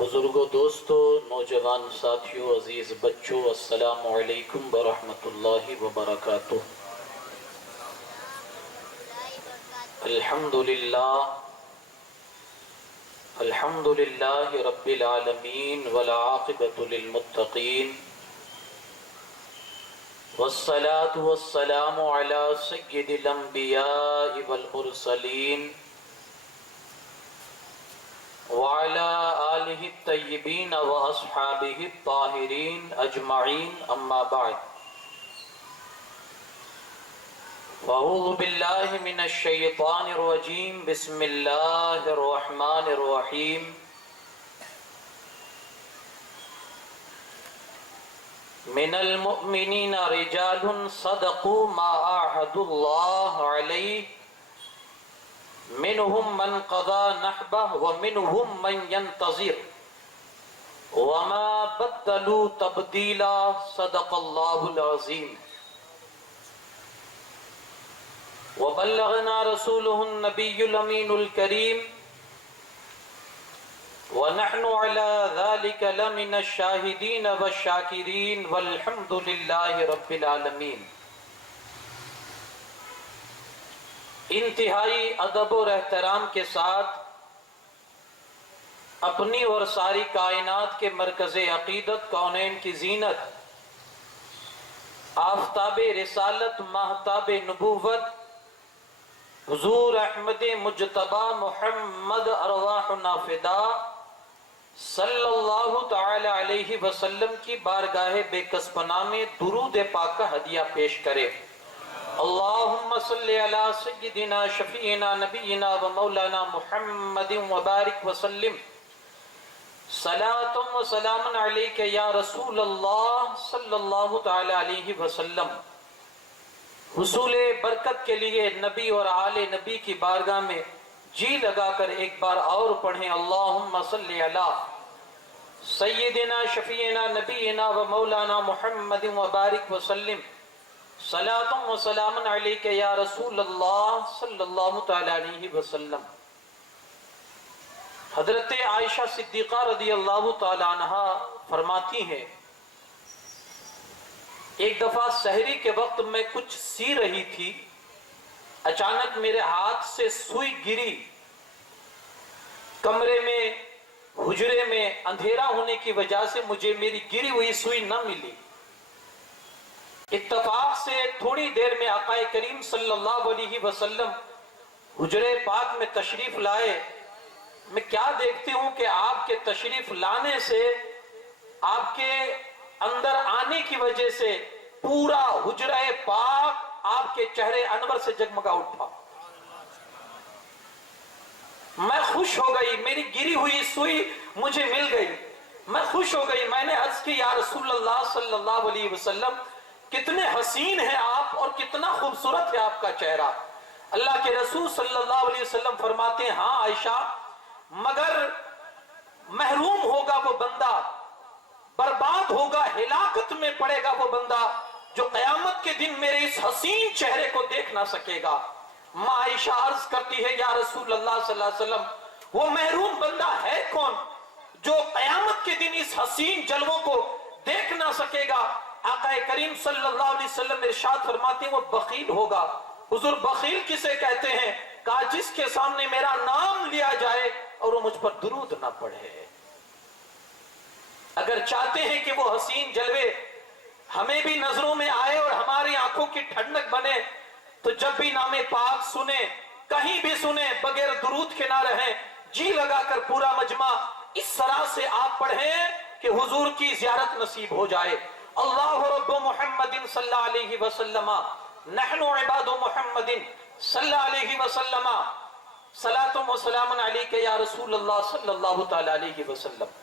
بزرگوں، دوستو، نوجوان ساتھیوں، عزیز بچوں، السلام علیکم ورحمۃ اللہ وبرکاتہ۔ الحمد للہ رب العالمین والعاقبۃ للمتقین، والصلاة والسلام علی سید الانبیاء والمرسلین وعلى آلہ الطیبین واصحابہ الطاہرین اجمعین، اما بعد فاعوذ باللہ من الشیطان الرجیم، بسم اللہ الرحمن الرحیم۔ من المؤمنین رجال صدقوا ما عاہدوا اللہ علیہ، منهم من قضى نحبه ومنهم من ينتظر وما بدلوا تبديلا، صدق الله العظيم۔ وبلغنا رسوله النبي الأمين الكريم، ونحن على ذلك لمن الشاهدين والشاكرين، والحمد لله رب العالمين۔ انتہائی ادب اور احترام کے ساتھ اپنی اور ساری کائنات کے مرکز عقیدت، کونین کی زینت، آفتاب رسالت، ماہتاب نبوت، حضور احمد مجتبی محمد ارواحنا فدا صلی اللہ تعالی علیہ وسلم کی بارگاہ بے کس پناہ میں درود پاک کا ہدیہ پیش کرے۔ اللہم صلی علی سیدنا شفیعنا نبینا و مولانا محمد وبارک وسلم، صلاۃ و سلام علیک یا رسول اللہ صلی اللہ تعالی علیہ وسلم۔ حصول برکت کے لیے نبی اور آل نبی کی بارگاہ میں جی لگا کر ایک بار اور پڑھیں، اللہم صلی علی سیدنا شفیعنا نبینا و مولانا محمد وبارک وسلم، صلاۃ و سلام علیک یا رسول اللہ صلی اللہ تعالی علیہ وسلم۔ حضرت عائشہ صدیقہ رضی اللہ تعالی عنہ فرماتی ہیں، ایک دفعہ سحری کے وقت میں کچھ سی رہی تھی، اچانک میرے ہاتھ سے سوئی گری، کمرے میں حجرے میں اندھیرا ہونے کی وجہ سے مجھے میری گری ہوئی سوئی نہ ملی۔ اتفاق سے تھوڑی دیر میں آقا کریم صلی اللہ علیہ وسلم حجرے پاک میں تشریف لائے۔ میں کیا دیکھتی ہوں کہ آپ کے تشریف لانے سے، آپ کے اندر آنے کی وجہ سے پورا حجرہ پاک آپ کے چہرے انور سے جگمگا اٹھا۔ میں خوش ہو گئی، میری گری ہوئی سوئی مجھے مل گئی، میں خوش ہو گئی۔ میں نے عرض کی، یا رسول اللہ صلی اللہ علیہ وسلم، کتنے حسین ہیں آپ اور کتنا خوبصورت ہے آپ کا چہرہ۔ اللہ کے رسول صلی اللہ علیہ وسلم فرماتے ہیں، ہاں عائشہ، مگر محروم ہوگا وہ بندہ، برباد ہوگا، ہلاکت میں پڑے گا وہ بندہ جو قیامت کے دن میرے اس حسین چہرے کو دیکھ نہ سکے گا۔ ماں عائشہ عرض کرتی ہے، یا رسول اللہ صلی اللہ علیہ وسلم، وہ محروم بندہ ہے کون جو قیامت کے دن اس حسین جلووں کو دیکھ نہ سکے گا؟ آقا کریم صلی اللہ علیہ وسلم ارشاد فرماتے ہیں، وہ بخیل ہوگا۔ حضور بخیل کسے کہتے ہیں؟ کہا جس کے سامنے میرا نام لیا جائے اور وہ مجھ پر درود نہ پڑھے۔ اگر چاہتے ہیں کہ وہ حسین جلوے ہمیں بھی نظروں میں آئے اور ہماری آنکھوں کی ٹھنڈک بنے، تو جب بھی نام پاک سنیں، کہیں بھی سنیں، بغیر درود کے نہ رہیں، جی لگا کر پورا مجمع اس طرح سے آپ پڑھیں کہ حضور کی زیارت نصیب ہو جائے۔ اللہ رب محمد صلی اللہ علیہ وسلم، نحن عباد محمد صلی اللہ علیہ وسلم، صلاۃ و سلام علیک یا رسول اللہ صلی اللہ تعالی علیہ وسلم۔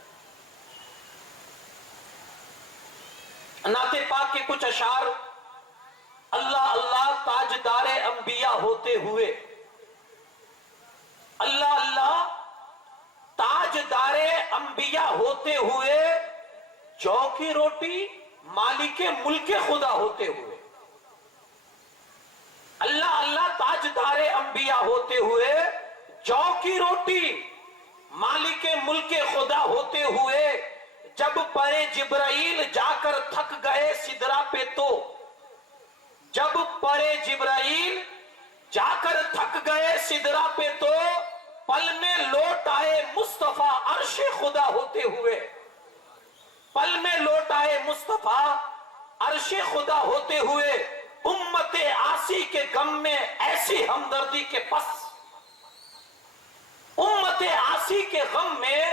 نعت پاک کے کچھ اشعار، اللہ اللہ تاجدار انبیاء ہوتے ہوئے، اللہ اللہ تاجدار انبیاء ہوتے ہوئے، جو کی روٹی مالک ملک خدا ہوتے ہوئے، اللہ اللہ تاجدار انبیاء ہوتے ہوئے، جو کی روٹی مالک ملک خدا ہوتے ہوئے جب پرے جبرائیل جا کر تھک گئے سدرا پہ تو جب پرے جبرائیل جا کر تھک گئے سدرا پہ تو پل میں لوٹ آئے مصطفیٰ عرش خدا ہوتے ہوئے پل میں لوٹ آئے مصطفیٰ عرش خدا ہوتے ہوئے امت آسی کے غم میں ایسی ہمدردی کے پس امت آسی کے غم میں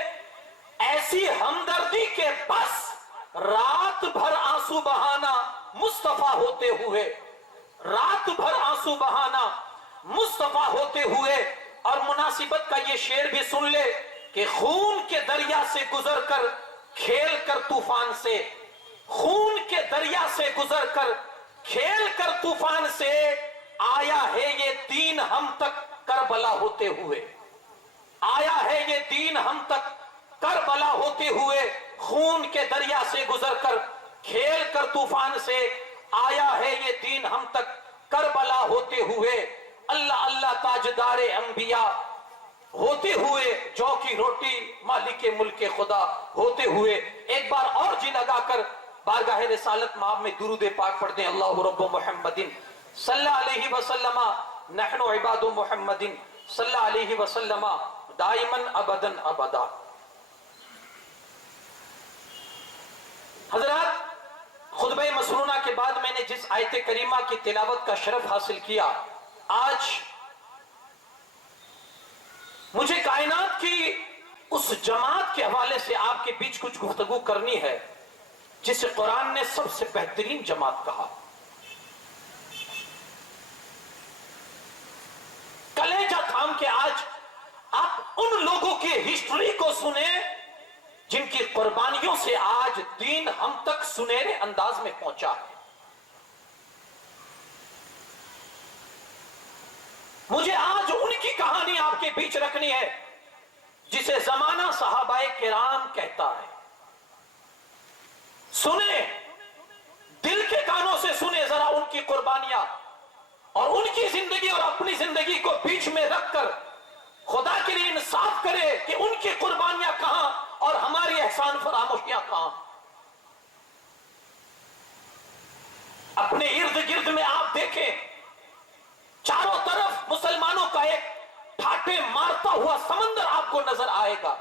ایسی ہمدردی کے پس رات بھر آنسو بہانا مصطفیٰ ہوتے ہوئے رات بھر آنسو بہانا مصطفیٰ ہوتے ہوئے اور مناسبت کا یہ شعر بھی سن لے کہ خون کے دریا سے گزر کر کھیل کر طوفان سے خون کے دریا سے گزر کر کھیل کر طوفان سے آیا ہے یہ دین ہم تک کربلا ہوتے ہوئے آیا ہے یہ دین ہم تک کربلا ہوتے ہوئے خون کے دریا سے گزر کر کھیل کر طوفان سے آیا ہے یہ دین ہم تک کربلا ہوتے ہوئے اللہ اللہ تاجدار انبیاء ہوتے ہوئے جو کی روٹی مالک ملک خدا ہوتے ہوئے ایک بار اور جی لگا کر بارگاہ رسالت مآب میں درود پاک پڑھ دیں اللہ رب محمد صلی اللہ علیہ وسلم نحن عباد محمد صلی اللہ علیہ وسلم دائما ابدا ابدا. حضرات خطبہ مسنونہ کے بعد میں نے جس آیت کریمہ کی تلاوت کا شرف حاصل کیا آج مجھے کائنات کی اس جماعت کے حوالے سے آپ کے بیچ کچھ گفتگو کرنی ہے جسے قرآن نے سب سے بہترین جماعت کہا. کلیجہ تھام کے آج آپ ان لوگوں کی ہسٹری کو سنیں جن کی قربانیوں سے آج دین ہم تک سنہرے انداز میں پہنچا ہے. مجھے آج ان کی کہانی آپ کے بیچ رکھنی ہے جسے زمانہ صحابہ کرام کہتا ہے. سنیں دل کے کانوں سے سنیں ذرا ان کی قربانیاں اور ان کی زندگی اور اپنی زندگی کو بیچ میں رکھ کر خدا کے لیے انصاف کرے کہ ان کی قربانیاں کہاں اور ہماری احسان فراموشیاں کہاں. اپنے ارد گرد میں آپ دیکھیں چاروں طرف مسلمانوں کا ایک ٹھاٹے مارتا ہوا سمندر آپ کو نظر آئے گا.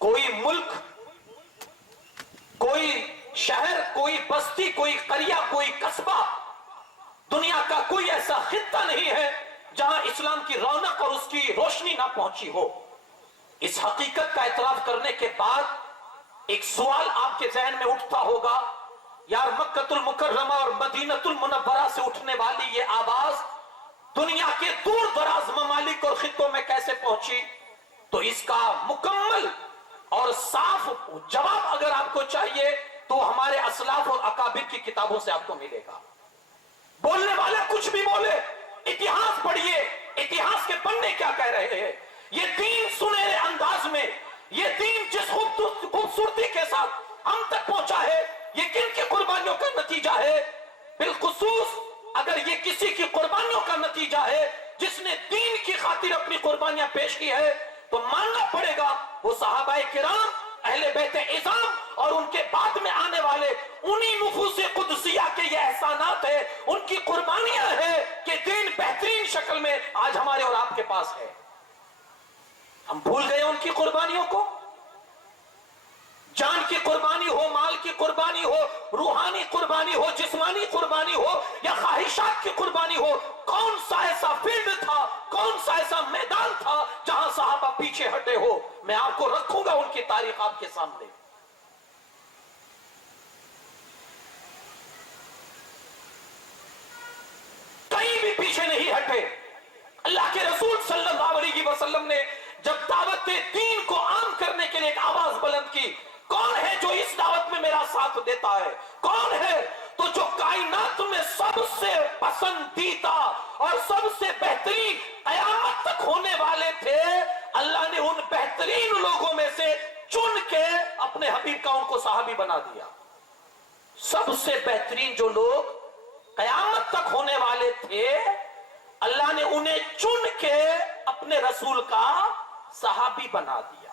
کوئی ملک کوئی شہر کوئی بستی کوئی قریہ کوئی قصبہ دنیا کا کوئی ایسا خطہ نہیں ہے جہاں اسلام کی رونق اور اس کی روشنی نہ پہنچی ہو. اس حقیقت کا اعتراف کرنے کے بعد ایک سوال آپ کے ذہن میں اٹھتا ہوگا یار مکۃ المکرمہ اور مدینۃ المنورہ سے اٹھنے والی یہ آواز دنیا کے دور دراز ممالک اور خطوں میں کیسے پہنچی. تو اس کا مکمل اور صاف جواب اگر آپ کو چاہیے تو ہمارے اسلاف اور اکابر کی کتابوں سے آپ کو ملے گا. بولنے والا کچھ بھی بولے اتہاس پڑھیے اتہاس کے پڑھنے کیا کہہ رہے ہیں. یہ دین سنہرے انداز میں یہ دین جس خوبصورتی کے ساتھ ہم تک پہنچا ہے یہ کن کی قربانیوں کا نتیجہ ہے. بالخصوص اگر یہ کسی کی قربانیوں کا نتیجہ ہے جس نے دین کی خاطر اپنی قربانیاں پیش کی ہے تو ماننا پڑے گا وہ صحابہ کرام اہل بیت عظام اور ان کے بعد میں آنے والے انہی نفوس قدسیہ کے یہ احسانات ہیں ان کی قربانیاں ہیں کہ دین بہترین شکل میں آج ہمارے اور آپ کے پاس ہے. ہم بھول گئے ان کی قربانیوں کو. جان کی قربانی ہو مال کی قربانی ہو روحانی قربانی ہو جسمانی قربانی ہو یا خواہشات کی قربانی ہو کون سا ایسا فیلڈ تھا کون سا ایسا میدان تھا جہاں صحابہ پیچھے ہٹے ہو. میں آپ کو رکھوں گا ان کی تاریخ آپ کے سامنے. کہیں بھی پیچھے نہیں ہٹے. اللہ کے رسول صلی اللہ علیہ وسلم نے جب دعوت دین کو عام کرنے کے لیے ایک آواز بلند کی کون ہے جو اس دعوت میں میرا ساتھ دیتا ہے کون ہے تو جو کائنات میں سب سے پسندیدہ اور سب سے بہترین قیامت تک ہونے والے تھے اللہ نے ان بہترین لوگوں میں سے چن کے اپنے حبیب کا ان کو صحابی بنا دیا. سب سے بہترین جو لوگ قیامت تک ہونے والے تھے اللہ نے انہیں چن کے اپنے رسول کا صحابی بنا دیا.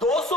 200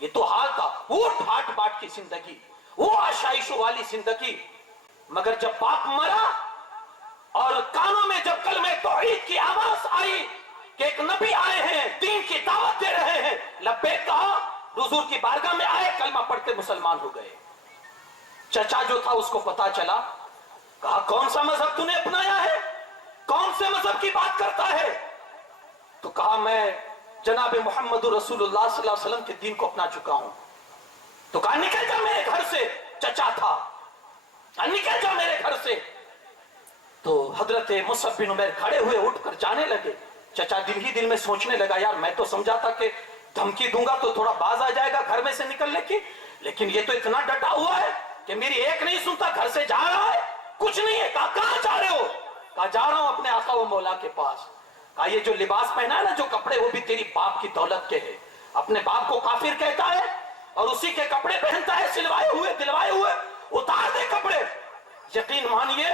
یہ تو حال تھا، وہ ٹھاٹ باٹ کی زندگی، وہ آشائشوں والی زندگی. مگر جب باپ مرا اور کانوں میں جب کلمہ توحید کی آواز آئی کہ ایک نبی آئے ہیں، دین کی دعوت دے رہے ہیں، لبیک کہا، حضور کی بارگاہ میں آئے، کلمہ پڑھ کے مسلمان ہو گئے. چچا جو تھا اس کو پتا چلا، کہا کون سا مذہب تو نے اپنایا ہے، کون سے مذہب کی بات کرتا ہے؟ تو کہا میں جناب محمد رسول اللہ صلی اللہ علیہ وسلم کے دین کو اپنا چکا ہوں. تو کہا نکل جا میرے گھر سے، چچا تھا، نکل جا میرے گھر سے. تو حضرت مصعب بن عمیر کھڑے ہوئے اٹھ کر جانے لگے. چچا دل ہی دل میں سوچنے لگا، یار میں تو سمجھا تھا کہ دھمکی دوں گا تو تھوڑا باز آ جائے گا گھر میں سے نکلنے کی، لیکن یہ تو اتنا ڈٹا ہوا ہے کہ میری ایک نہیں سنتا، گھر سے جا رہا ہے، کچھ نہیں ہے. کہا کہاں جا رہے ہو؟ کہا جا رہا ہوں اپنے آقا و مولا کے پاس. کہا یہ جو لباس پہنا ہے نا، جو کپڑے، وہ بھی تیری باپ کی دولت کے ہیں. اپنے باپ کو کافر کہتا ہے اور اسی کے کپڑے پہنتا ہے، سلوائے ہوئے دلوائے ہوئے. اتار دے کپڑے. یقین مانیے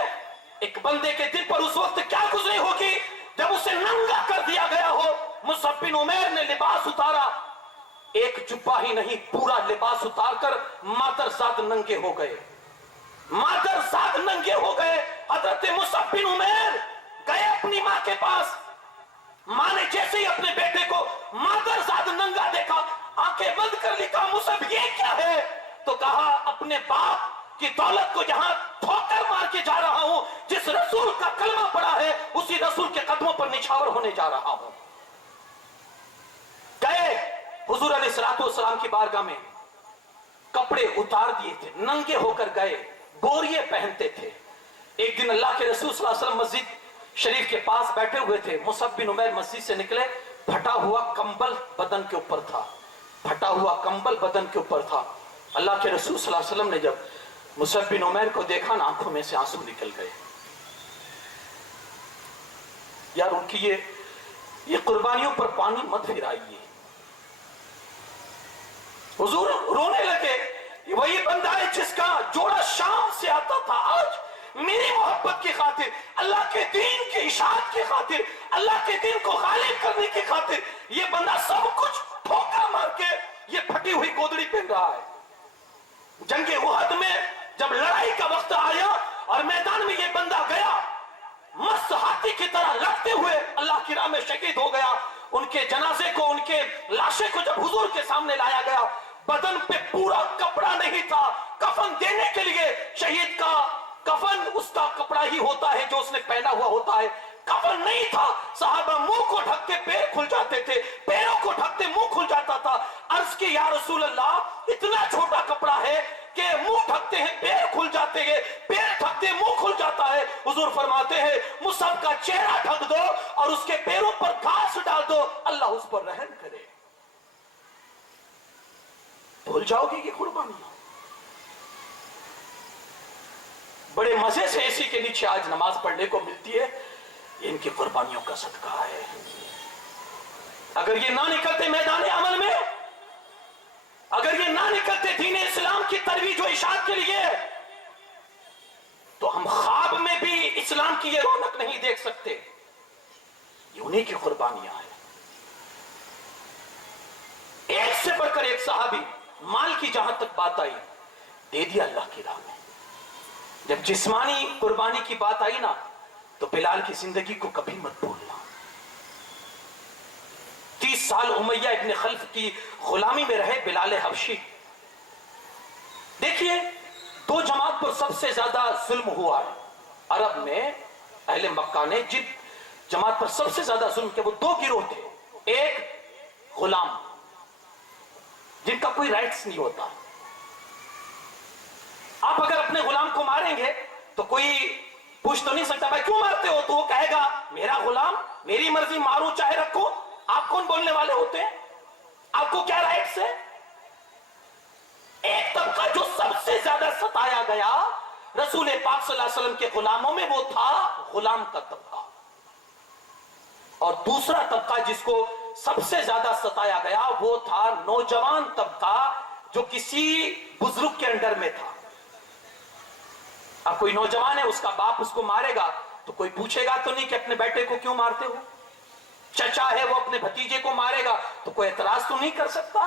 ایک بندے کے دل پر اس وقت کیا گزری ہوگی جب اسے ننگا کر دیا گیا ہو. مصعب بن عمیر نے لباس اتارا، ایک جبہ ہی نہیں پورا لباس اتار کر مادرزاد ننگے ہو گئے، مادرزاد ننگے ہو گئے. حضرت مصعب بن عمیر گئے اپنی ماں کے پاس. ماں نے جیسے ہی اپنے بیٹے کو مادرزاد ننگا دیکھا، آنکھیں بند کر لی. کہا مصعب یہ کیا ہے؟ تو کہا اپنے باپ کی دولت کو جہاں ٹھوکر مار کے جا رہا ہوں، جس رسول کا کلمہ پڑا ہے اسی رسول کے قدموں پر نچھاور ہونے جا رہا ہوں. گئے حضور علیہ الصلوۃ والسلام کی بارگاہ میں، کپڑے اتار دیے تھے، ننگے ہو کر گئے، بوریے پہنتے تھے. ایک دن اللہ کے رسول صلی اللہ علیہ وسلم مسجد شریف کے پاس بیٹھے ہوئے تھے. مصعب بن عمیر مسجد سے نکلے، پھٹا ہوا کمبل بدن کے اوپر تھا، پھٹا ہوا کمبل بدن کے اوپر تھا. اللہ کے رسول صلی اللہ علیہ وسلم نے جب مصعب بن عمیر کو دیکھا نا، آنکھوں میں سے آنسو نکل گئے. یار ان کی یہ قربانیوں پر پانی مت پھرائیے. حضور رونے لگے. وہی بندہ ہے جس کا جوڑا شام سے آتا تھا، آج میری محبت کی خاطر، اللہ کے دین کی اشاعت کی خاطر، اللہ کے دین کو غالب کرنے کی خاطر یہ بندہ سب کچھ ٹھوکا مار کے یہ پھٹی ہوئی گودڑی پہن رہا ہے. جنگ احد میں جب لڑائی کا وقت آیا اور میدان میں یہ بندہ گیا، مست ہاتھی کی طرح لڑتے ہوئے اللہ کی راہ میں شہید ہو گیا. ان کے جنازے کو، ان کے لاشے کو جب حضور کے سامنے لایا گیا، بدن پہ پورا کپڑا نہیں تھا. کفن دینے کے لیے شہید کا کفن اس کا کپڑا ہی ہوتا ہے جو اس نے پہنا ہوا ہوتا ہے، کفن نہیں تھا. صحابہ منہ کو ڈھکتے پیر کھل جاتے تھے، پیروں کو ڈھکتے منہ کھل جاتا تھا. عرض کی یا رسول اللہ اتنا چھوٹا کپڑا ہے کہ منہ ڈھکتے ہیں پیر کھل جاتے ہیں، پیر ڈھکتے منہ کھل جاتا ہے. حضور فرماتے ہیں مصعب کا چہرہ ڈھک دو اور اس کے پیروں پر گھاس ڈال دو، اللہ اس پر رحم کرے. بھول جاؤ گے یہ قربانیاں. بڑے مزے سے اسی کے نیچے آج نماز پڑھنے کو ملتی ہے، ان کی قربانیوں کا صدقہ ہے. اگر یہ نہ نکلتے میدان عمل میں، اگر یہ نہ نکلتے دین اسلام کی ترویج و اشاعت کے لیے، تو ہم خواب میں بھی اسلام کی یہ رونق نہیں دیکھ سکتے. یہ انہی کی قربانیاں ہیں. ایک سے بڑھ کر ایک صحابی، مال کی جہاں تک بات آئی دے دیا اللہ کی راہ میں. جب جسمانی قربانی کی بات آئی نا تو بلال کی زندگی کو کبھی مت بھولنا. 30 سال امیہ ابن خلف کی غلامی میں رہے بلال حبشی. دیکھیے 2 جماعت پر سب سے زیادہ ظلم ہوا ہے عرب میں. اہل مکہ نے جن جماعت پر سب سے زیادہ ظلم کیا وہ 2 گروہ تھے. ایک غلام جن کا کوئی رائٹس نہیں ہوتا. آپ اگر اپنے غلام کو ماریں گے تو کوئی پوچھ تو نہیں سکتا بھائی کیوں مارتے ہو، تو وہ کہے گا میرا غلام، میری مرضی، مارو چاہے رکھو. آپ کون بولنے والے ہوتے ہیں؟ آپ کو کیا رائٹس ہے؟ ایک طبقہ جو سب سے زیادہ ستایا گیا رسول پاک صلی اللہ علیہ وسلم کے غلاموں میں وہ تھا غلام کا طبقہ. اور دوسرا طبقہ جس کو سب سے زیادہ ستایا گیا وہ تھا نوجوان طبقہ جو کسی بزرگ کے انڈر میں تھا. اب کوئی نوجوان ہے، اس کا باپ اس کو مارے گا تو کوئی پوچھے گا تو نہیں کہ اپنے بیٹے کو کیوں مارتے ہو. چچا ہے وہ اپنے بھتیجے کو مارے گا تو کوئی اعتراض تو نہیں کر سکتا.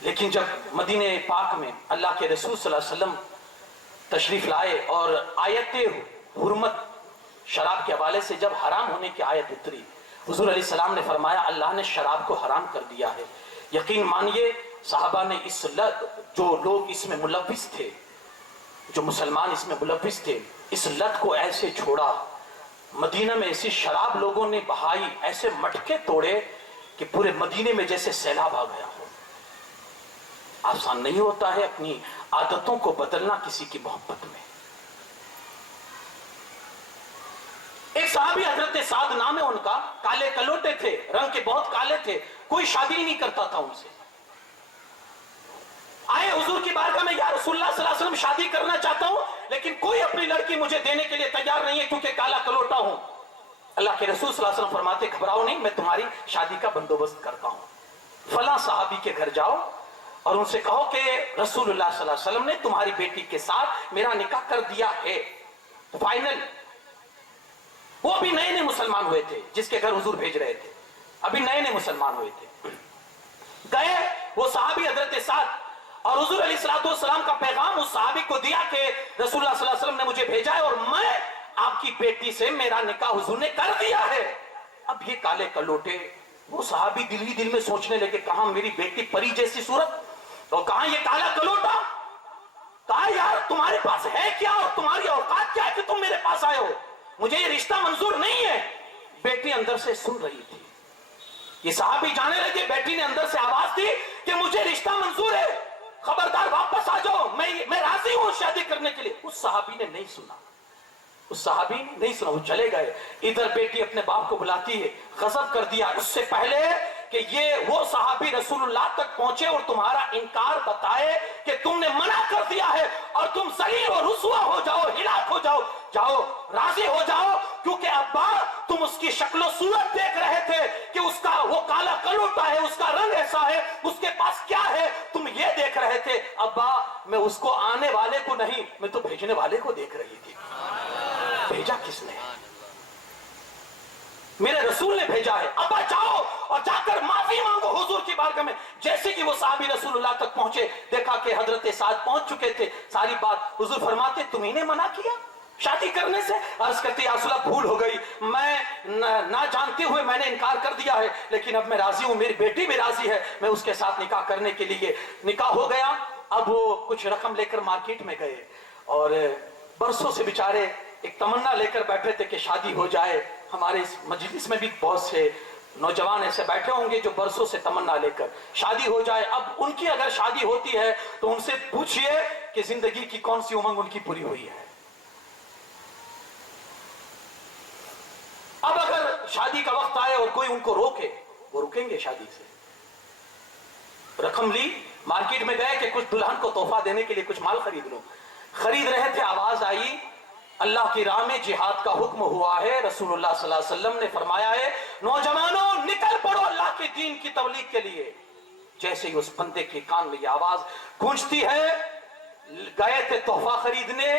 لیکن جب مدینہ پاک میں اللہ کے رسول صلی اللہ علیہ وسلم تشریف لائے اور آیت حرمت شراب کے حوالے سے جب حرام ہونے کی آیت اتری، حضور علیہ السلام نے فرمایا اللہ نے شراب کو حرام کر دیا ہے۔ یقین مانیے صحابہ نے اس لت، جو لوگ اس میں ملوث تھے، جو مسلمان اس میں ملوث تھے، اس لت کو ایسے چھوڑا۔ مدینہ میں ایسی شراب لوگوں نے بہائی، ایسے مٹکے توڑے کہ پورے مدینے میں جیسے سیلاب آ گیا ہو۔ آسان نہیں ہوتا ہے اپنی عادتوں کو بدلنا کسی کی محبت میں۔ ایک صحابی حضرت سعد نام ہے ان کا، کالے کلوٹے تھے، رنگ کے بہت کالے تھے، کوئی شادی نہیں کرتا تھا ان سے۔ آئے حضور کی بارگاہ میں، یا رسول اللہ صلی اللہ علیہ وسلم شادی کرنا چاہتا ہوں لیکن کوئی اپنی لڑکی مجھے دینے کے لیے تیار نہیں ہے کیونکہ کالا کلوٹا ہوں۔ اللہ کے رسول صلی اللہ علیہ وسلم فرماتے گھبراؤ نہیں، میں تمہاری شادی کا بندوبست کرتا ہوں۔ فلاں صحابی کے گھر جاؤ اور ان سے کہو کہ رسول اللہ صلی اللہ علیہ وسلم نے تمہاری بیٹی کے ساتھ میرا نکاح کر دیا ہے، فائنل۔ وہ ابھی نئے نئے مسلمان ہوئے تھے، جس کے گھر حضور بھیج رہے تھے، ابھی نئے نئے مسلمان ہوئے تھے۔ گئے وہ صحابی حضرت سعد، اور حضور علیہ السلام کا پیغام اس صحابی کو دیا کہ رسول اللہ صلی اللہ علیہ وسلم نے مجھے بھیجا ہے اور میں آپ کی بیٹی سے میرا نکاح حضور نے کر دیا ہے۔ اب یہ کالے کلوٹے، وہ صحابی دل ہی دل میں سوچنے لگے کہاں میری بیٹی پری جیسی صورت اور کہاں یہ کالا کلوٹا۔ کہا یار تمہارے پاس ہے کیا اور تمہاری اوقات کیا ہے کہ تم میرے پاس آئے ہو، مجھے یہ رشتہ منظور نہیں ہے۔ بیٹی اندر سے سن رہی تھی، یہ صحابی جانے لگے، بیٹی نے اندر سے آواز دی کہ مجھے رشتہ منظور ہے، خبردار واپس آ جاؤ، میں راضی ہوں شادی کرنے کے لیے۔ اس صحابی نے نہیں سنا، اس صحابی نے نہیں سنا، وہ چلے گئے۔ ادھر بیٹی اپنے باپ کو بلاتی ہے، غضب کر دیا اس سے پہلے کہ یہ وہ صحابی رسول اللہ تک پہنچے اور تمہارا انکار بتائے کہ تم نے منع کر دیا ہے اور تم ذلیل و رسوا ہو جاؤ، ہلاک ہو جاؤ، جاؤ راضی ہو جاؤ، کیونکہ ابا تم اس کی شکل و صورت دیکھ رہے تھے کہ اس کا وہ کالا کلوٹا ہے، اس کا رنگ ایسا ہے، اس کے پاس کیا ہے، تم یہ دیکھ رہے تھے۔ ابا میں اس کو آنے والے کو نہیں، میں تو بھیجنے والے کو دیکھ رہی تھی۔ بھیجا کس نے؟ میرے رسول نے بھیجا ہے۔ ابا جاؤ اور جا کر معافی مانگو حضور کی بارگاہ میں۔ جیسے کہ وہ صحابی رسول اللہ تک پہنچے، دیکھا کہ حضرت سعد پہنچ چکے تھے، ساری بات حضور فرماتے تمہیں نے منع کیا شادی کرنے سے؟ عرض کرتی یا رسول اللہ بھول ہو گئی، میں نہ جانتے ہوئے میں نے انکار کر دیا ہے، لیکن اب میں راضی ہوں، میری بیٹی بھی راضی ہے، میں اس کے ساتھ نکاح کرنے کے لیے۔ نکاح ہو گیا۔ اب وہ کچھ رقم لے کر مارکیٹ میں گئے اور برسوں سے بیچارے ایک تمنا لے کر بیٹھے تھے کہ شادی ہو جائے۔ ہمارے اس مجلس میں بھی بہت سے نوجوان ایسے بیٹھے ہوں گے جو برسوں سے تمنا لے کر شادی ہو جائے۔ اب ان کی اگر شادی ہوتی ہے تو ان سے پوچھئے کہ زندگی کی کون سی امنگ ان کی پوری ہوئی ہے۔ اب اگر شادی کا وقت آئے اور کوئی ان کو روکے، وہ رکیں گے شادی سے؟ رقم لی، مارکیٹ میں گئے کہ کچھ دلہن کو تحفہ دینے کے لیے کچھ مال خرید لوں۔ خرید رہے تھے، آواز آئی اللہ کی راہ میں جہاد کا حکم ہوا ہے۔ رسول اللہ صلی اللہ علیہ وسلم نے فرمایا ہے نوجوانوں نکل پڑو اللہ کے دین کی تبلیغ کے لیے۔ جیسے ہی اس بندے کے کان میں یہ آواز گونجتی ہے، گئے تھے تحفہ خریدنے،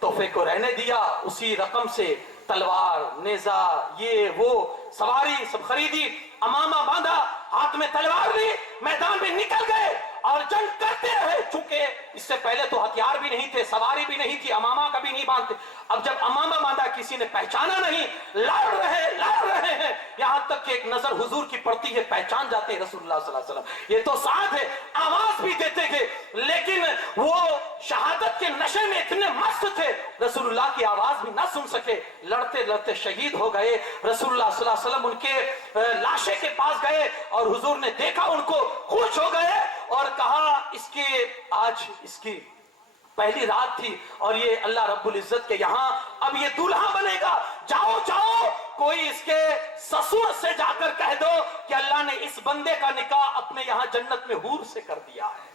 تحفے کو رہنے دیا، اسی رقم سے تلوار، نیزہ، یہ وہ سواری سب خریدی، امامہ باندھا، ہاتھ میں تلوار لی، میدان میں نکل گئے اور جنگ کرتے رہے۔ چونکہ اس سے پہلے تو ہتھیار بھی نہیں تھے، سواری بھی نہیں تھی، امامہ کا بھی نہیں باندھتے۔ اب جب امامہ باندھا کسی نے پہچانا نہیں، لڑ رہے ہیں، یہاں تک کہ ایک نظر حضور کی پڑتی ہے، پہچان جاتے ہیں رسول اللہ صلی اللہ علیہ وسلم، یہ تو ساتھ ہے، آواز بھی دیتے تھے، لیکن وہ شہادت کے نشے میں اتنے مست تھے رسول اللہ کی آواز بھی نہ سن سکے، لڑتے لڑتے شہید ہو گئے۔ رسول اللہ صلی اللہ علیہ وسلم ان کے لاشے کے پاس گئے اور حضور نے دیکھا ان کو، خوش ہو گئے اور کہا آج اس کی پہلی رات تھی اور یہ اللہ رب العزت کے یہاں اب یہ دولہا بنے گا، جاؤ کوئی اس کے سسر سے جا کر کہہ دو کہ اللہ نے اس بندے کا نکاح اپنے یہاں جنت میں حور سے کر دیا ہے۔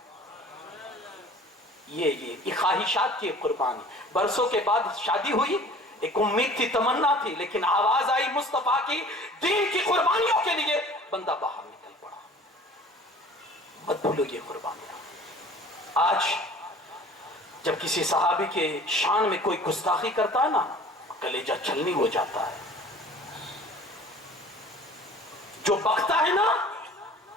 یہ خواہشات کی قربانی۔ برسوں کے بعد شادی ہوئی، ایک امید تھی، تمنا تھی، لیکن آواز آئی مصطفیٰ کی، دین کی قربانیوں کے لیے بندہ باہر نکل پڑا۔ مت بھولو یہ قربانیاں۔ آج جب کسی صحابی کے شان میں کوئی گستاخی کرتا ہے نا، کلیجہ چھلنی ہو جاتا ہے۔ جو بکتا ہے نا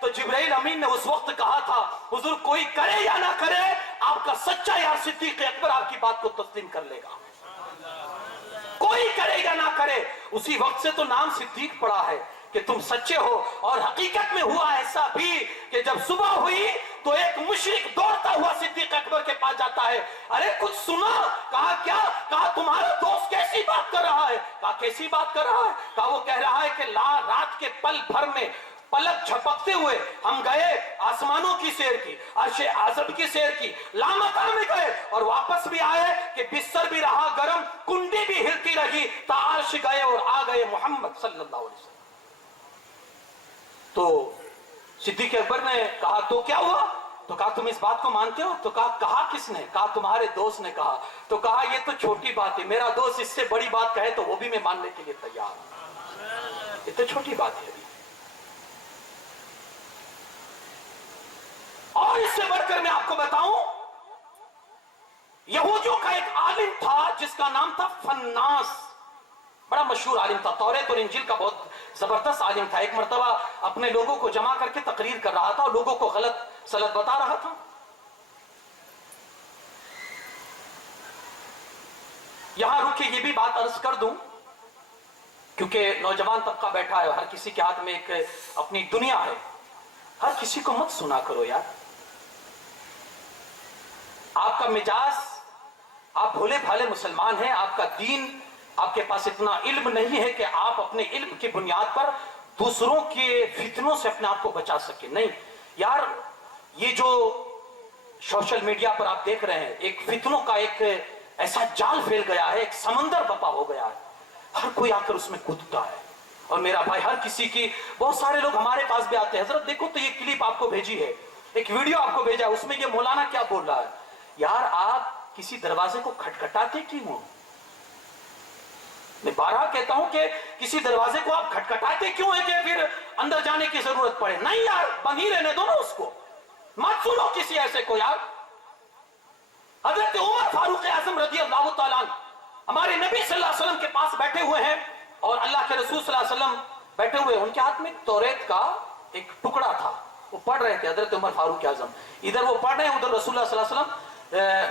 تو جبرائیل امین نے اس وقت کہا تھا حضور کوئی کرے یا نہ کرے آپ کا سچا یار صدیق اکبر آپ کی بات کو تسلیم کر لے گا، کوئی کرے یا نہ کرے۔ اسی وقت سے تو نام صدیق پڑا ہے کہ تم سچے ہو۔ اور حقیقت میں ہوا ایسا بھی کہ جب صبح ہوئی تو ایک مشرک دوڑتا ہوا صدیق اکبر کے پاس جاتا ہے، ارے کچھ سنا؟ کہا کیا؟ کہا تمہارا دوست کیسی بات کر رہا ہے؟ کہا کیسی بات کر رہا ہے؟ کہا وہ کہہ رہا ہے کہ رات کے پل بھر میں پلک جھپکتے ہوئے ہم گئے آسمانوں کی سیر کی، عرش اعظم کی سیر کی، لامکان میں گئے اور واپس بھی آئے کہ بستر بھی رہا گرم، کنڈی بھی ہلتی رہی، تا عرش گئے اور آ گئے محمد صلی اللہ علیہ وسلم۔ تو صدیق اکبر نے کہا تو کیا ہوا؟ تو کہا تم اس بات کو مانتے ہو؟ تو کہا کس نے؟ کہا تمہارے دوست نے کہا۔ تو کہا یہ تو چھوٹی بات ہے، میرا دوست اس سے بڑی بات کہے تو وہ بھی میں ماننے کے لیے تیار ہوں، یہ تو چھوٹی بات ہے۔ اور اس سے بڑھ کر میں آپ کو بتاؤں، یہودیوں کا ایک عالم تھا جس کا نام تھا فناس، بڑا مشہور عالم تھا، توریت اور انجیل کا بہت زبردست عالم تھا۔ ایک مرتبہ اپنے لوگوں کو جمع کر کے تقریر کر رہا تھا اور لوگوں کو غلط سلط بتا رہا تھا۔ یہاں رک کے یہ بھی بات عرض کر دوں، کیونکہ نوجوان طبقہ بیٹھا ہے، ہر کسی کے ہاتھ میں ایک اپنی دنیا ہے، ہر کسی کو مت سنا کرو یار۔ آپ کا مزاج، آپ بھولے بھالے مسلمان ہیں، آپ کا دین، آپ کے پاس اتنا علم نہیں ہے کہ آپ اپنے علم کی بنیاد پر دوسروں کے فتنوں سے اپنے آپ کو بچا سکیں۔ نہیں یار، یہ جو سوشل میڈیا پر آپ دیکھ رہے ہیں، ایک فتنوں کا ایک ایسا جال پھیل گیا ہے، ایک سمندر بپا ہو گیا ہے، ہر کوئی آ کر اس میں کودتا ہے۔ اور میرا بھائی، ہر کسی کی، بہت سارے لوگ ہمارے پاس بھی آتے ہیں، حضرت دیکھو تو یہ کلپ آپ کو بھیجی ہے، ایک ویڈیو آپ کو بھیجا ہے، اس میں یہ مولانا کیا بول رہا ہے۔ یار آپ کسی دروازے کو کھٹکھٹاتے کیوں ہو؟ میں بارہا کہتا ہوں کہ کسی دروازے کو آپ کھٹکھٹاتے کیوں ہے کہ پھر اندر جانے کی ضرورت پڑے؟ نہیں یار، بند ہی رہنے دو نا اس کو، مت سنو کسی ایسے کو یار۔ حضرت عمر فاروق اعظم رضی اللہ تعالیٰ عنہ ہمارے نبی صلی اللہ علیہ وسلم کے پاس بیٹھے ہوئے ہیں، اور اللہ کے رسول صلی اللہ علیہ وسلم بیٹھے ہوئے، ان کے ہاتھ میں توریت کا ایک ٹکڑا تھا، وہ پڑھ رہے تھے حضرت عمر فاروق اعظم، ادھر وہ پڑھ رہے ہیں، ادھر رسول اللہ صلی اللہ علیہ وسلم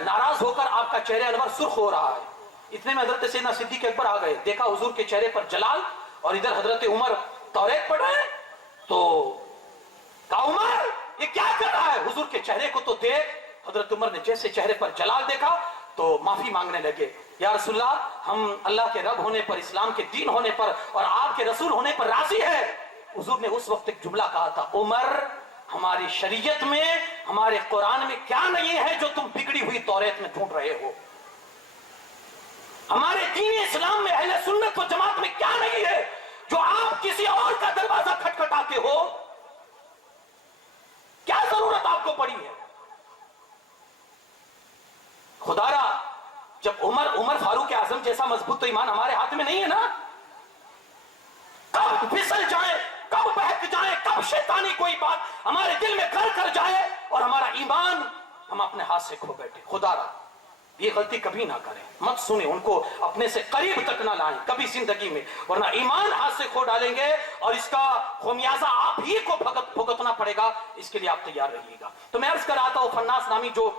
ناراض ہو کر آپ کا چہرہ انور سرخ ہو رہا ہے۔ اتنے میں حضرت سیدنا صدیق اکبر آ گئے، دیکھا حضور کے چہرے پر جلال اور ادھر حضرت عمر توریت پڑھ رہے ہیں، تو کہا عمر یہ کیا کر رہا ہے؟ حضور کے چہرے کو تو دیکھ۔ حضرت عمر نے جیسے چہرے پر جلال دیکھا تو معافی مانگنے لگے، یا رسول اللہ ہم اللہ کے رب ہونے پر، اسلام کے دین ہونے پر اور آپ کے رسول ہونے پر راضی ہے۔ حضور نے اس وقت ایک جملہ کہا تھا، عمر ہماری شریعت میں، ہمارے قرآن میں کیا نہیں ہے جو تم بگڑی ہوئی توریت میں ڈھونڈ رہے ہو؟ ہمارے دین اسلام میں، اہل سنت و جماعت میں کیا نہیں ہے جو آپ کسی اور کا دروازہ کھٹکھٹاتے ہو؟ کیا ضرورت آپ کو پڑی ہے؟ خدا را، جب عمر فاروق اعظم جیسا مضبوط تو ایمان ہمارے ہاتھ میں نہیں ہے نا؟ کب پھسل جائے، کب بہک جائے، کب شیطانی کوئی بات ہمارے دل میں گھر کر جائے اور ہمارا ایمان ہم اپنے ہاتھ سے کھو بیٹھے۔ خدا را یہ غلطی کبھی نہ کریں، مت سنیں ان کو، اپنے سے قریب تک نہ لائیں کبھی زندگی میں، ورنہ ایمان ہاتھ سے کھو ڈالیں گے اور اس کا خمیازہ آپ ہی کو بھگتنا پڑے گا، اس کے لیے آپ تیار رہیے گا۔ تو میں عرض کر رہا تھا، وہ فناس نامی، جو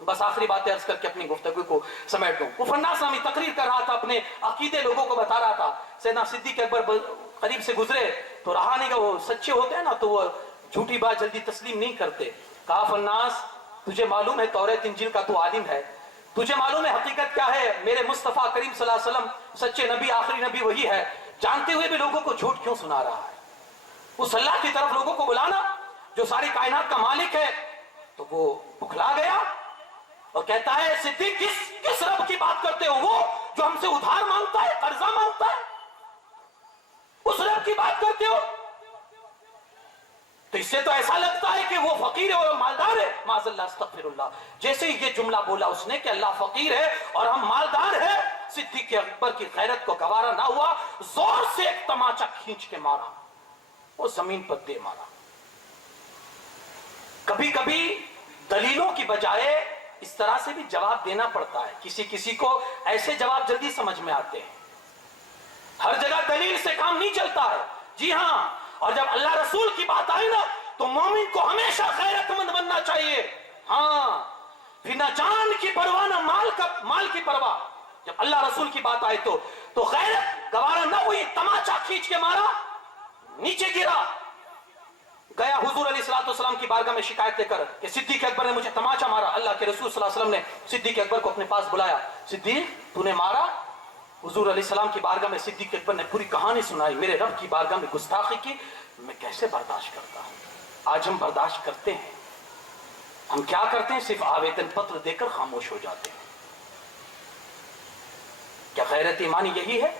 بس آخری باتیں عرض کر کے اپنی گفتگو کو سمیٹ دوں، وہ فناس نامی تقریر کر رہا تھا، اپنے عقیدے لوگوں کو بتا رہا تھا۔ سیدنا صدیق اکبر قریب سے گزرے تو رہا نہیں، کہ وہ سچے ہوتے ہیں نا تو وہ جھوٹی بات جلدی تسلیم نہیں کرتے۔ کہا فناس تجھے معلوم ہے توریت انجیل کا تو عالم ہے، تجھے معلوم ہے حقیقت کیا ہے؟ میرے مصطفیٰ کریم صلی اللہ علیہ وسلم سچے نبی، آخری نبی وہی ہے، جانتے ہوئے بھی لوگوں کو جھوٹ کیوں سنا رہا ہے؟ اس اللہ کی طرف لوگوں کو بلانا جو ساری کائنات کا مالک ہے۔ تو وہ بکھلا گیا اور کہتا ہے صدیق کس رب کی بات کرتے ہو؟ وہ جو ہم سے ادھار مانگتا ہے، قرضہ مانگتا ہے، اس رب کی بات کرتے ہو؟ تو اس سے تو ایسا لگتا ہے کہ وہ فقیر ہے اور مالدار ہے۔ معاذ اللہ، استغفر اللہ۔ جیسے ہی یہ جملہ بولا اس نے کہ اللہ فقیر ہے اور ہم مالدار ہیں، صدیق اکبر کی غیرت کو گوارا نہ ہوا، زور سے ایک تماچا کھینچ کے مارا، وہ زمین پر دے مارا۔ کبھی کبھی دلیلوں کی بجائے اس طرح سے بھی جواب دینا پڑتا ہے، کسی کو ایسے جواب جلدی سمجھ میں آتے ہیں، ہر جگہ دلیل سے کام نہیں چلتا ہے۔ جی ہاں، اور جب اللہ رسول کی بات آئی نا تو مومن کو ہمیشہ غیرت مند بننا چاہیے. ہاں پھر نہ جان کی پرواہ نہ مال کی پرواہ. جب اللہ رسول کی بات آئے تو غیرت گوارا نہ ہوئی, تماچا کھینچ کے مارا, نیچے گرا, گیا حضور علیہ السلام کی بارگاہ میں شکایت لے کر کہ صدیق اکبر نے مجھے تماچا مارا. اللہ کے رسول صلی اللہ علیہ وسلم نے صدیق اکبر کو اپنے پاس بلایا. صدیق تو نے مارا؟ حضور علیہ السلام کی بارگاہ میں صدیق اکبر نے پوری کہانی سنائی. میرے رب کی بارگاہ میں گستاخی کی, میں کیسے برداشت کرتا ہوں. آج ہم برداشت کرتے ہیں. ہم کیا کرتے ہیں؟ صرف آویدن پتر دے کر خاموش ہو جاتے ہیں. کیا غیرت ایمانی یہی ہے؟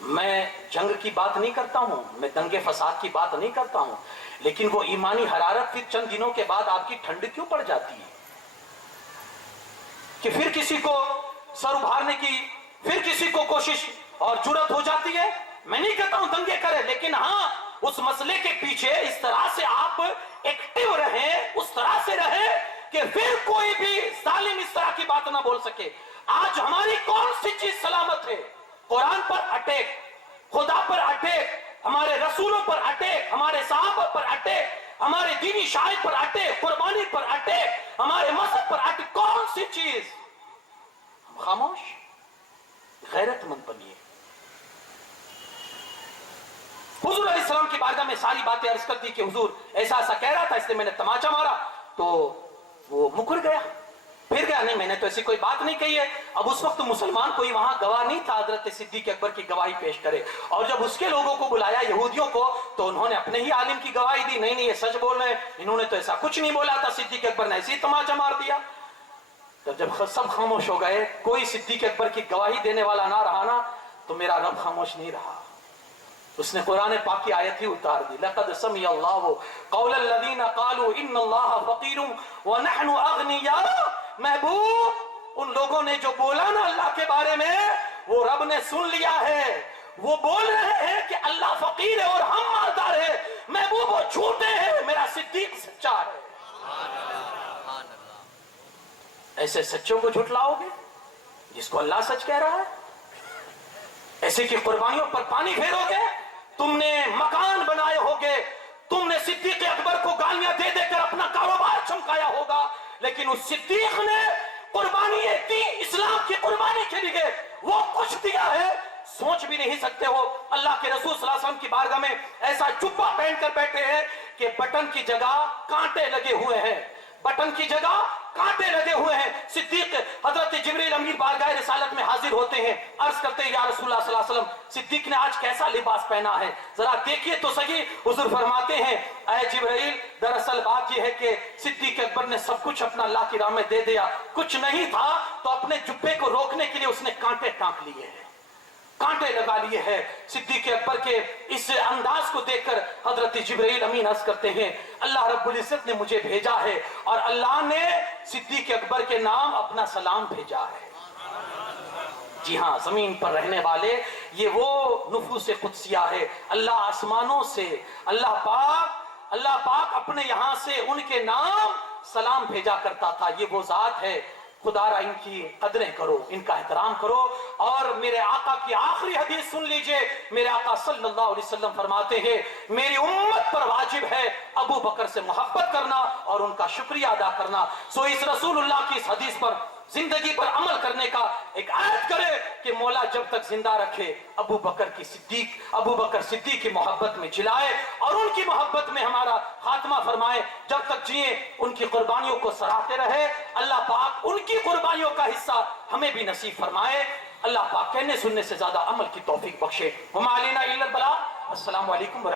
میں جنگ کی بات نہیں کرتا ہوں, میں دنگے فساد کی بات نہیں کرتا ہوں, لیکن وہ ایمانی حرارت پھر چند دنوں کے بعد آپ کی ٹھنڈ کیوں پڑ جاتی ہے کہ پھر کسی کو سر ابھارنے کی پھر کسی کو کوشش اور جرأت ہو جاتی ہے. میں نہیں کہتا ہوں دنگے کرے, لیکن ہاں اس مسئلے کے پیچھے اس طرح سے آپ ایکٹیو رہیں, اس طرح سے رہیں کہ پھر کوئی بھی ظالم اس طرح کی بات نہ بول سکے. آج ہماری کون سی چیز سلامت ہے؟ قرآن پر اٹیک, خدا پر اٹیک, ہمارے رسولوں پر اٹیک, ہمارے صحابہ پر اٹیک, ہمارے دینی شاعر پر اٹیک, قربانی پر اٹیک, ہمارے مذہب پر اٹیک. کون سی چیز؟ ہم خاموش. غیرت مند بنیے. حضور علیہ السلام کی بارگاہ میں ساری باتیں عرض کرتی کہ حضور ایسا ایسا کہہ رہا تھا, اس لیے میں نے تماچا مارا. تو وہ مکر گیا, پھر گیا, نہیں میں نے تو ایسی کوئی بات نہیں کہی ہے. اب اس وقت مسلمان کوئی وہاں گواہ نہیں تھا حضرت صدیق اکبر کی گواہی پیش کرے. اور جب اس کے لوگوں کو بلایا یہودیوں کو, تو انہوں نے اپنے ہی عالم کی گواہی دی. نہیں یہ سچ بول رہے ہیں, انہوں نے تو ایسا کچھ نہیں بولا تھا, صدیق اکبر نے ایسے ہی تماچا مار دیا. تو جب سب خاموش ہو گئے, کوئی صدیق اکبر کی گواہی دینے والا نہ رہا نا, تو میرا رب خاموش نہیں رہا. اس نے قرآن پاک کی آیت ہی اتار دی. لقد سمع اللہ قول الذین قالوا ان اللہ فقیر ونحن اغنیاء. محبوب ان لوگوں نے جو بولا نا اللہ کے بارے میں, وہ رب نے سن لیا ہے. وہ بول رہے ہیں کہ اللہ فقیر ہے اور ہم مالدار ہیں. محبوب وہ جھوٹے ہیں, میرا صدیق سچا ہے. ایسے سچوں کو جھٹلاؤ گے جس کو اللہ سچ کہہ رہا ہے؟ ایسے کی قربانیوں پر پانی پھیرو گے؟ تم نے مکان بنائے ہوگے, تم نے صدیق اکبر کو گالیاں دے دے کر اپنا کاروبار چمکایا ہوگا, لیکن اس صدیق نے قربانی دی اسلام کی قربانی کے لیے. وہ کچھ دیا ہے سوچ بھی نہیں سکتے ہو. اللہ کے رسول صلی اللہ علیہ وسلم کی بارگاہ میں ایسا جبہ پہن کر بیٹھے ہیں کہ بٹن کی جگہ کانٹے لگے ہوئے ہیں, بٹن کی جگہ کانٹے لگے ہوئے ہیں. صدیق حضرت جبریل امین بارگاہ رسالت میں حاضر ہوتے ہیں, عرض کرتے ہیں یا رسول اللہ صلی اللہ علیہ وسلم صدیق نے آج کیسا لباس پہنا ہے, ذرا دیکھیے تو صحیح. حضور فرماتے ہیں اے جبریل دراصل بات یہ ہے کہ صدیق اکبر نے سب کچھ اپنا اللہ کی راہ میں دے دیا, کچھ نہیں تھا تو اپنے جبے کو روکنے کے لیے اس نے کانٹے ٹانک لیے ہیں, کانٹے لگا لیے ہیں. صدیق اکبر کے اس انداز کو دیکھ کر حضرت جبرائیل امین عرض کرتے ہیں اللہ رب العزت نے مجھے بھیجا ہے, اور اللہ نے صدیق اکبر کے نام اپنا سلام بھیجا ہے. جی ہاں, زمین پر رہنے والے یہ وہ نفوس قدسیہ ہے. اللہ آسمانوں سے اللہ پاک اپنے یہاں سے ان کے نام سلام بھیجا کرتا تھا. یہ وہ ذات ہے, خدا را ان کی قدریں کرو, ان کا احترام کرو. اور میرے آقا کی آخری حدیث سن لیجئے. میرے آقا صلی اللہ علیہ وسلم فرماتے ہیں میری امت پر واجب ہے ابو بکر سے محبت کرنا اور ان کا شکریہ ادا کرنا. سو اس رسول اللہ کی اس حدیث پر زندگی پر عمل کرنے کا ایک عہد کرے کہ مولا جب تک زندہ رکھے ابو بکر صدیق کی محبت میں جلائے اور ان کی محبت میں ہمارا خاتمہ فرمائے. جب تک جیے ان کی قربانیوں کو سراہتے رہے. اللہ پاک ان کی قربانیوں کا حصہ ہمیں بھی نصیب فرمائے. اللہ پاک کہنے سننے سے زیادہ عمل کی توفیق بخشے. وما علینا الا البلاغ. السلام علیکم.